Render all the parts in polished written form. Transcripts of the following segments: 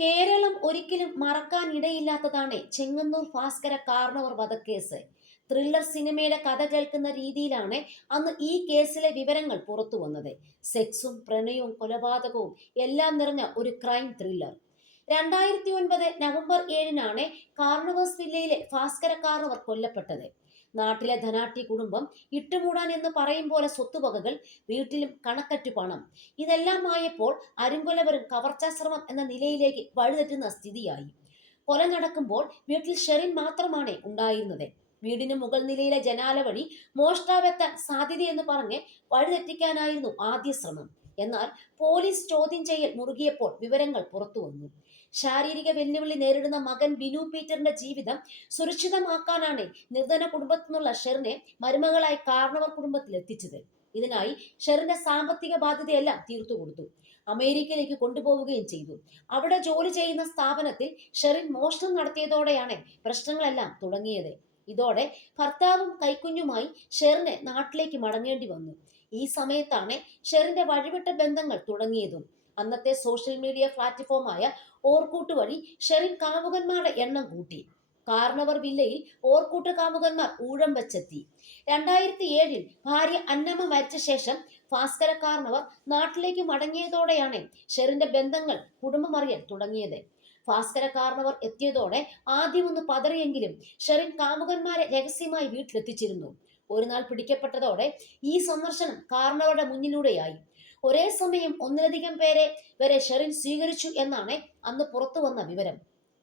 കേരളം ഒരിക്കലും മറക്കാനിടയില്ലാത്തതാണ് ചെങ്ങന്നൂർ ഭാസ്കര കാർണവർ വധക്കേസ്. ത്രില്ലർ സിനിമയുടെ കഥ കേൾക്കുന്ന രീതിയിലാണ് അന്ന് ഈ കേസിലെ വിവരങ്ങൾ പുറത്തു വന്നത്. സെക്സും പ്രണയവും കൊലപാതകവും എല്ലാം നിറഞ്ഞ ഒരു ക്രൈം ത്രില്ലർ. 2009 നവംബർ 7-നാണ് കാർണവേഴ്സ് വില്ലയിലെ ഭാസ്കര കാർണവർ കൊല്ലപ്പെട്ടത്. നാട്ടിലെ ധനാട്ടി കുടുംബം ഇട്ടുമൂടാൻ എന്ന് പറയും പോലെ സ്വത്തുവകകൾ, വീട്ടിലും കണക്കറ്റു പണം, ഇതെല്ലാം ആയപ്പോൾ അരുങ്കൊലവരും കവർച്ചാശ്രമം എന്ന നിലയിലേക്ക് വഴിതെറ്റുന്ന സ്ഥിതിയായി. കൊല നടക്കുമ്പോൾ വീട്ടിൽ ഷെറിൻ മാത്രമാണ് ഉണ്ടായിരുന്നത്. വീടിന് മുകൾ നിലയിലെ ജനാല വഴി മോഷ്ടാവെത്താൻ സാധ്യതയെന്ന് പറഞ്ഞ് വഴിതെറ്റിക്കാനായിരുന്നു ആദ്യ ശ്രമം. എന്നാൽ പോലീസ് ചോദ്യം ചെയ്യൽ മുറുകിയപ്പോൾ വിവരങ്ങൾ പുറത്തു വന്നു. ശാരീരിക വെല്ലുവിളി നേരിടുന്ന മകൻ ബിനു പീറ്ററിന്റെ ജീവിതം സുരക്ഷിതമാക്കാനാണ് നിർധന കുടുംബത്തിൽ നിന്നുള്ള ഷെറിനെ മരുമകളായി കാർണവർ കുടുംബത്തിൽ എത്തിച്ചത്. ഇതിനായി ഷെറിന്റെ സാമ്പത്തിക ബാധ്യതയെല്ലാം തീർത്തു കൊടുത്തു. അമേരിക്കയിലേക്ക് കൊണ്ടുപോവുകയും ചെയ്തു. അവിടെ ജോലി ചെയ്യുന്ന സ്ഥാപനത്തിൽ ഷെറിൻ മോഷണം നടത്തിയതോടെയാണ് പ്രശ്നങ്ങളെല്ലാം തുടങ്ങിയത്. ഇതോടെ ഭർത്താവും കൈക്കുഞ്ഞുമായി ഷെറിന് നാട്ടിലേക്ക് മടങ്ങേണ്ടി വന്നു. ഈ സമയത്താണ് ഷെറിന്റെ വഴിവിട്ട ബന്ധങ്ങൾ തുടങ്ങിയതും. അന്നത്തെ സോഷ്യൽ മീഡിയ പ്ലാറ്റ്ഫോമായ ഓർക്കൂട്ട് വഴി ഷെറിൻ കാമുകന്മാരുടെ എണ്ണം കൂട്ടി. കാർണവർ വില്ലയിൽ ഓർക്കൂട്ട് കാമുകന്മാർ ഊഴം വെച്ചെത്തി. 2007-ൽ ഭാര്യ അന്നമ്മ മരിച്ച ശേഷം ഭാസ്കര കാർണവർ നാട്ടിലേക്ക് മടങ്ങിയതോടെയാണ് ഷെറിന്റെ ബന്ധങ്ങൾ കുടുംബമറിയാൻ തുടങ്ങിയത്. ഭാസ്കര കാർണവർ എത്തിയതോടെ ആദ്യമൊന്ന് പതറിയെങ്കിലും ഷെറിൻ കാമുകന്മാരെ രഹസ്യമായി വീട്ടിലെത്തിച്ചിരുന്നു. ഒരു നാൾ പിടിക്കപ്പെട്ടതോടെ ഈ സന്ദർശനം കാർണവരുടെ മുന്നിലൂടെയായി. ഒരേ സമയം ഒന്നിലധികം പേരെ വരെ ഷെറിൻ സ്വീകരിച്ചു എന്നാണ് അന്ന് പുറത്തു വന്ന വിവരം.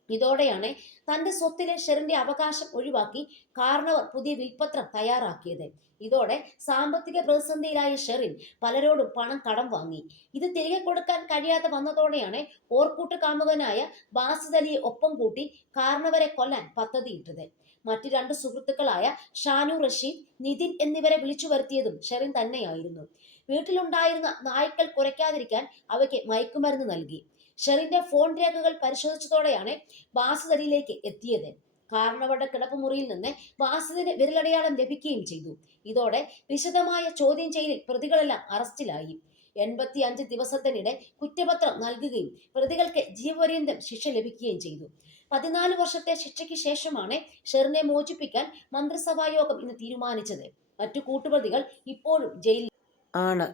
ഇതോടെയാണ് തന്റെ സ്വത്തിലെ ഷെറിന്റെ അവകാശം ഒഴിവാക്കി കാർണവർ പുതിയ വിൽപത്രം തയ്യാറാക്കിയത്. ഇതോടെ സാമ്പത്തിക പ്രതിസന്ധിയിലായ ഷെറിൻ പലരോടും പണം കടം വാങ്ങി. ഇത് തിരികെ കൊടുക്കാൻ കഴിയാതെ വന്നതോടെയാണ് ഓർക്കൂട്ട് കാമുകനായ ബാസിദ് അലിയെ ഒപ്പം കൂട്ടി കാർണവരെ കൊല്ലാൻ പദ്ധതിയിട്ടത്. മറ്റു രണ്ട് സുഹൃത്തുക്കളായ ഷാനു റഷീദ്, നിതിൻ എന്നിവരെ വിളിച്ചു വരുത്തിയതും ഷെറിൻ തന്നെയായിരുന്നു. വീട്ടിലുണ്ടായിരുന്ന നായ്ക്കൾ കുരയ്ക്കാതിരിക്കാൻ അവയ്ക്ക് മയക്കുമരുന്ന് നൽകി. ഷെറിന്റെ ഫോൺ രേഖകൾ പരിശോധിച്ചതോടെയാണ് ബാസിദ് അലിയിലേക്ക് എത്തിയത്. കാർണവരുടെ കിടപ്പുമുറിയിൽ നിന്ന് ബാസിദിന് വിരലടയാളം ലഭിക്കുകയും ചെയ്തു. ഇതോടെ വിശദമായ ചോദ്യം ചെയ്യലിൽ പ്രതികളെല്ലാം അറസ്റ്റിലായി. 85 ദിവസത്തിനിടെ കുറ്റപത്രം നൽകുകയും പ്രതികൾക്ക് ജീവപര്യന്തം ശിക്ഷ ലഭിക്കുകയും ചെയ്തു. 14 വർഷത്തെ ശിക്ഷയ്ക്ക് ശേഷമാണ് ഷെറിനെ മോചിപ്പിക്കാൻ മന്ത്രിസഭാ യോഗം ഇന്ന് തീരുമാനിച്ചത്. മറ്റു കൂട്ടുപ്രതികൾ ഇപ്പോഴും ജയിലിൽ ആണ്.